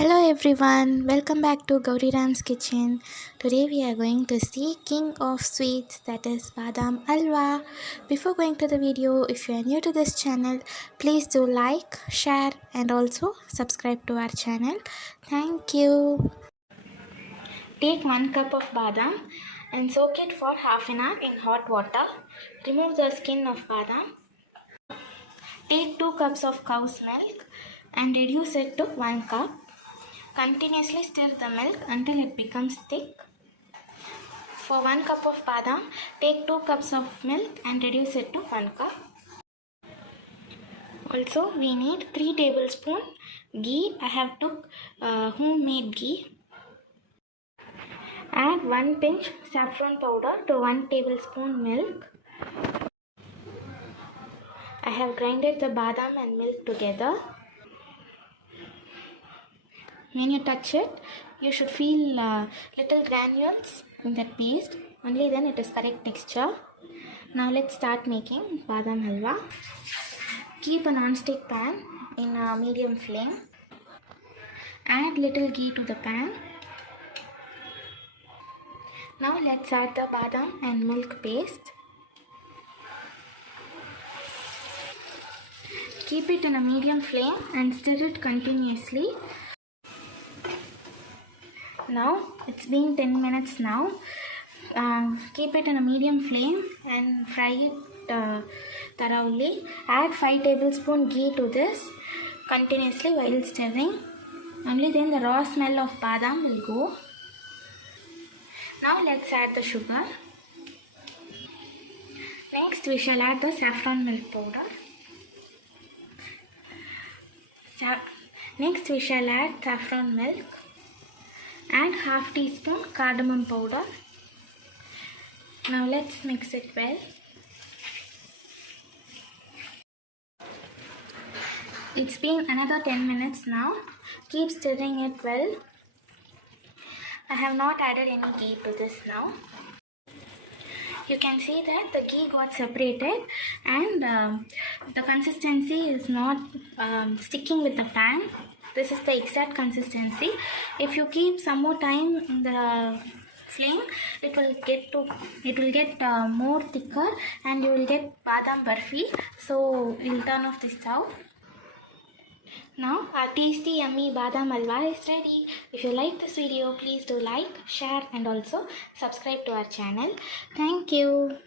Hello everyone, welcome back to Gauri Ram's kitchen. Today we are going to see king of sweets, that is Badam Halwa. Before going to the video, if you are new to this channel, please do like, share and also subscribe to our channel. Thank you. Take 1 cup of badam and soak it for half an hour in hot water. Remove the skin of badam. Take 2 cups of cow's milk and reduce it to 1 cup. Continuously stir the milk until it becomes thick. For 1 cup of badam, take 2 cups of milk and reduce it to 1 cup. Also, we need 3 tablespoons ghee. I have took homemade ghee. Add 1 pinch saffron powder to 1 tablespoon milk. I have grinded the badam and milk together. When you touch it, you should feel little granules in that paste. Only then it is correct texture. Now let's start making badam halwa. Keep a non-stick pan in a medium flame. Add little ghee to the pan. Now let's add the badam and milk paste. Keep it in a medium flame and stir it continuously. Now it's been 10 minutes now. Keep it in a medium flame and fry it thoroughly. Add 5 tablespoons ghee to this continuously while stirring. Only then the raw smell of badam will go. Now let's add the sugar. Next we shall add the saffron milk powder. Next we shall add saffron milk. Add half teaspoon cardamom powder. Now let's mix it well. It's been another 10 minutes now. Keep stirring it well. I have not added any ghee to this now. You can see that the ghee got separated and the consistency is not sticking with the pan. This is the exact consistency. If you keep some more time in the flame, it will get more thicker and you will get badam barfi. So we'll turn off the stove. Now our tasty yummy badam halwa is ready. If you like this video, please do like, share and also subscribe to our channel. Thank you.